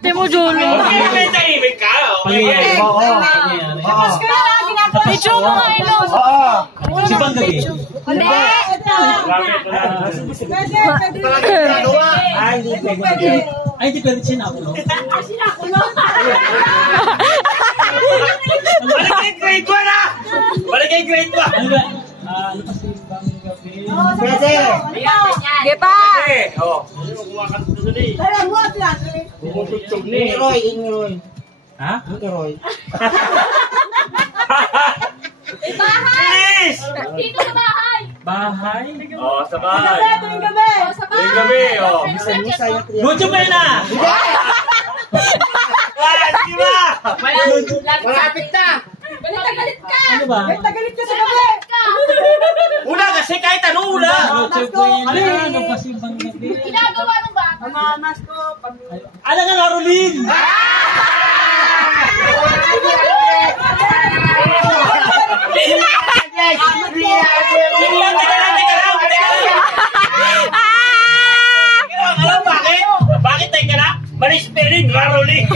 arte mo, Jolo. May tahimik ka. Oo. Picture mo nga, Ilo. Si Bang Gabi. Hindi. Ay, hindi pwede sinakulo. Balik kay grade 1 na! Balik kay grade 1! Ano ba? Ano kasi Bang Gabi? Pwede. Sige pa. Oo. Roy, Roy. Ha? Roy. Bilis! Dito sa bahay. Bahay? Oo, sa bahay. Tuwing gabi. Sa bahay. Tuwing gabi, oo. Mucho pena! Di ba? Malapit na. Galit ka. Ano ba? Galit ka sa gabi. Una kasi kahit ano una. Mucho pena! Ano kasi Bang Gabi? Ginagawa ng bata. Ano nga, Rolin? Alam bakit? Bakit tayo ka na? Manis-pirin, Rolly.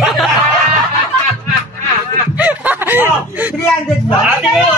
300 ba? Ate mo,